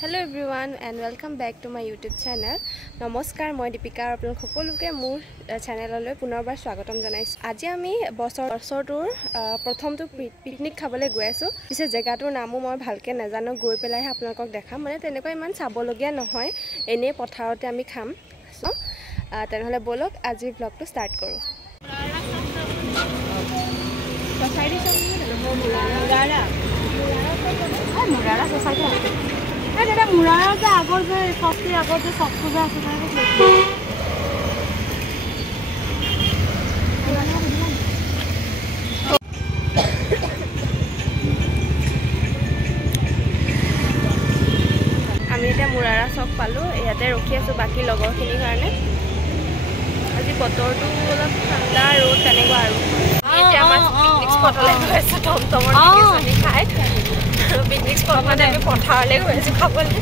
Hello everyone and welcome back to my YouTube channel. Namaskar, moi Deepika aru apnalok সকলোকে মোৰ চেনেললৈ পুনৰবাৰ স্বাগতম জনাইছো। আজি আমি বছৰটোৰ প্ৰথমটো পিকনিক খাবলৈ গৈ আছো। পিছে জেগাটোৰ নামো মই ভালকে নাজানো, গৈ পেলাইহে আপোনালোকক দেখাম। মানে তেনেকৈ ইমান চাবলগীয়া নহয়, এনে পথাৰতে আমি খাম। সো তেনেহলে বলক আজি ব্লগটো ষ্টাৰ্ট কৰো। মুৰাৰা সোসাইটি এটা মুৰাৰা যে আগৰ যে সস্তি আগৰ যে সব পূজা আছে আমি এটা মুৰাৰা চক পালো। ইয়াতে ৰখি আছো বাকি লগৰখিনিৰ কাৰণে। আজি বতৰটো অলপ ঠাণ্ডা, ৰ'দ তেনেকুৱা আৰু এতিয়া আমাৰ পিকনিক স্পটলৈ গৈ আছো। টমটমৰ টিকেটনি খাই পিকনিক স্পট মানে আমি পথাৰলৈ গৈ আছো খাবলৈ।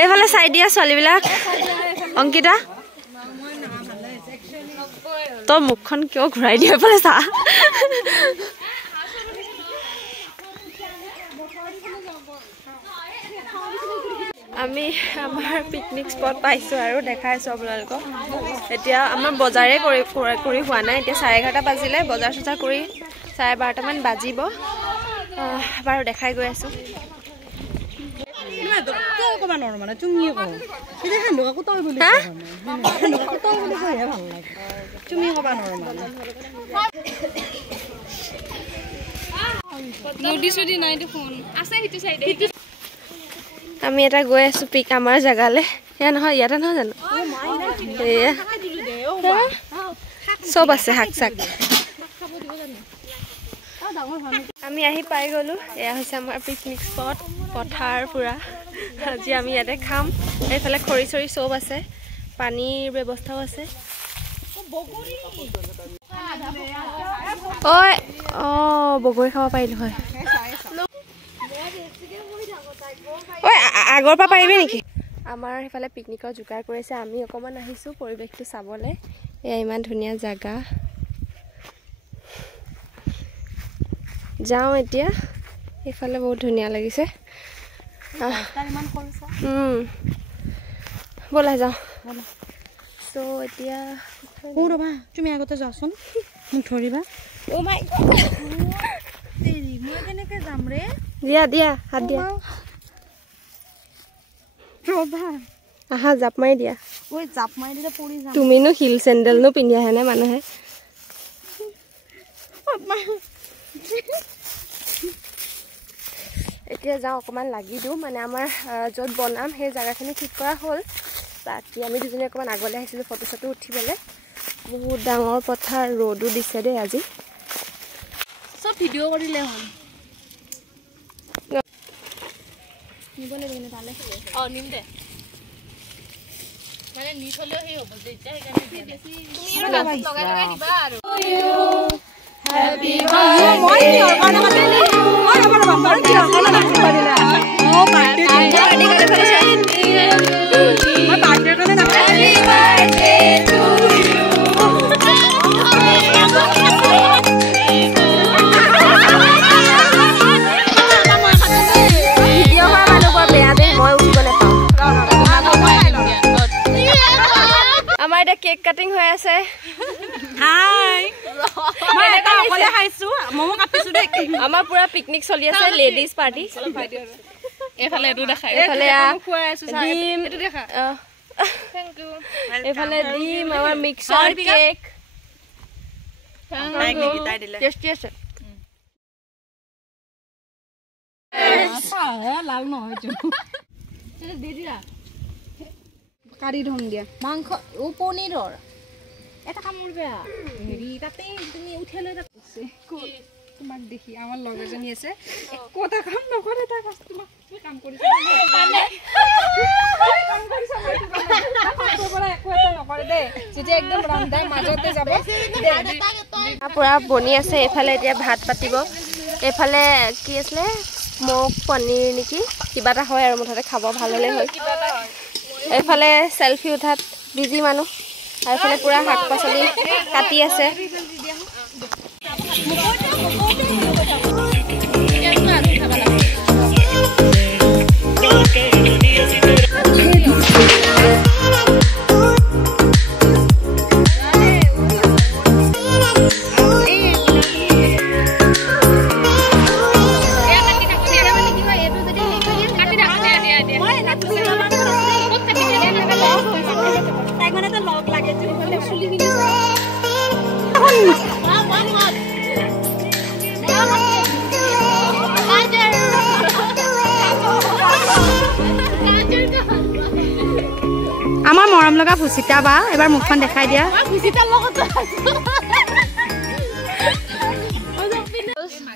এইফালে চাই দিয়া ছোৱালীবিলাক। অংকিতা তোৰ মুখখন কিয় ঘূৰাই দিয়ে এইফালে চা। আমি আমাৰ পিকনিক স্পট পাইছোঁ আৰু দেখাইছোঁ আপোনালোকক। এতিয়া আমাৰ বজাৰে কৰি হোৱা নাই। এতিয়া 11:30 বাজিলে, বজাৰ চজাৰ কৰি 12:30মান বাজিব বাৰু। দেখাই গৈ আছোঁ। আমি এটা গৈ আছো পিক আমাৰ জেগালৈ। এয়া নহয়, ইয়াতে নহয় জানো? এয়া চব আছে, শাক চাক। আমি আহি পাই গলো। এয়া হৈছে আমাৰ পিকনিক স্পট, পথাৰ পুৰা। আজি আমি ইয়াতে খাম। এইফালে খৰি চৰি চব আছে, পানীৰ ব্যৱস্থাও আছে। ঐ বগৰী খাব পাৰিলো হয়। ঐ আগৰ পৰা পাৰিবি নেকি? আমাৰ সেইফালে পিকনিকৰ যোগাৰ কৰিছে। আমি অকণমান আহিছোঁ পৰিৱেশটো চাবলৈ। এয়া ইমান ধুনীয়া জেগা। যাওঁ এতিয়া। এইফালে বহুত ধুনীয়া লাগিছে। ব'লা যাওঁ। চ' এতিয়া ৰ'বা, তুমি আগতে যাচোন, মোক ধৰিবা। মই কেনেকে যাম ৰে? দিয়া হাত দিয়া। ৰ'বা, আহা জাপ মাৰি দিয়া। ঐ জাপ মাৰি দিলে পৰি যাম। তুমিনো হিল চেণ্ডেলনো পিন্ধি আহেনে মানুহে? এতিয়া যাওঁ, অকণমান লাগি দিওঁ। মানে আমাৰ য'ত বনাম সেই জেগাখিনি ঠিক কৰা হ'ল। বাকী আমি দুজনী অকণমান আগলৈ আহিছিলোঁ ফটো চটো উঠিবলৈ। বহুত ডাঙৰ পথাৰ, ৰ'দো দিছে দেই আজি। চব ভিডিঅ' কৰিলে হ'ল। নিব লাগিব তালে। নিম দে। মানে নি থলেও সেই হ'ব যে এতিয়া সেইকাৰণে লগাই দিবা আৰু। কেক কাটিং হৈ আছে। হাই মই এটা অকলে খাইছো, মমো কাটিছো দেই। আমাৰ পুৰা পিকনিক চলি আছে, লেডিজ পাৰ্টি। এফালে এটো দেখাই এফালে খুৱাই আছো ডিম এটো দেখা থ্যাংক ইউ এফালে ডিম আমাৰ মিক্সাৰ কেক তাইক নেকি তাই দিলে টেষ্টি আছে লাল নহয় তো এটা দি দিয়া কাৰি ধম দিয়া মাংস ও পনিৰৰ এটা কাম কৰবা হেৰি তাতে তুমি উঠাই লৈ যাচ্ছে তোমাক দেখি আমাৰ লগ এজনী আছে কথা কাম নকৰে তাই তোমাক তুমি কাম কৰিছা নকৰে দে যেতিয়া একদম ৰন্ধাৰ মাজতে যাব পুৰা বনি আছে এফালে এতিয়া ভাত পাতিব এফালে কি আছিলে স্মোক পনীৰ নেকি কিবা এটা হয় আৰু মুঠতে খাব ভাল হ'লে হয় এফালে সেলফি উঠাত বিজি মানুহ আৰু এফালে পুৰা শাক পাচলি কাটি আছে আমাৰ মৰম লগা ভুচিতা বা এবাৰ মুখখন দেখাই দিয়া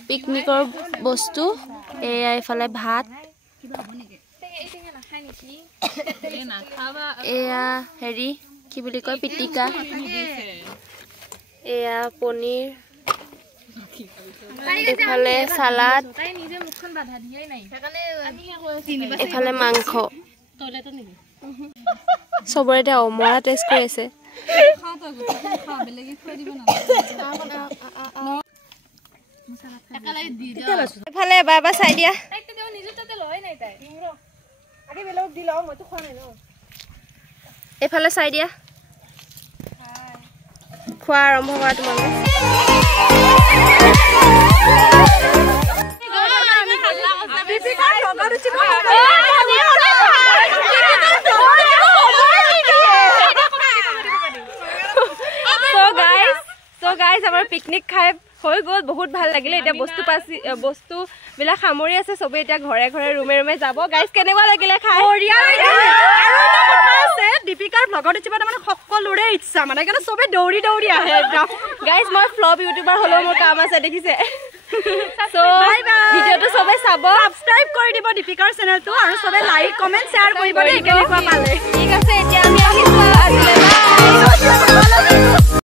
পিকনিকৰ বস্তু এয়া এফালে ভাত এয়া হেৰি কি বুলি কয় পিটিকা এয়া পনীৰ এফালে সালাড এফালে মাংস সবৰে এতিয়া অমৰা টেষ্ট কৰি আছে এফালে এবাৰ চাই দিয়া এফালে চাই দিয়া খোৱা আৰম্ভ কৰা তোমালোকে So guys, our picnic খাই হৈ গ'ল বহুত ভাল লাগিলে এটা বস্তু বিলা সামৰি আছে সবে এটা ঘৰে ঘৰে ৰুমে ৰুমে যাব গাইস কেনেকুৱা লাগিলে খাই বঢ়িয়া লাগিলে আৰু এটা কথা আছে দীপিকাৰ ব্লগত উঠিবা মানে সকলোৰে ইচ্ছা মানে কাৰণ সবে দৌৰি দৌৰি আহে গাইস মই ফ্লপ ইউটিউবাৰ হলো মোৰ কাম আছে দেখিছে সো ভিডিওটো সবে চাব সাবস্ক্ৰাইব কৰি দিব দীপিকাৰ চেনেলটো আৰু সবে লাইক কমেন্ট শেয়াৰ কৰিব দেই কেনেকুৱা পালে ঠিক আছে এতিয়া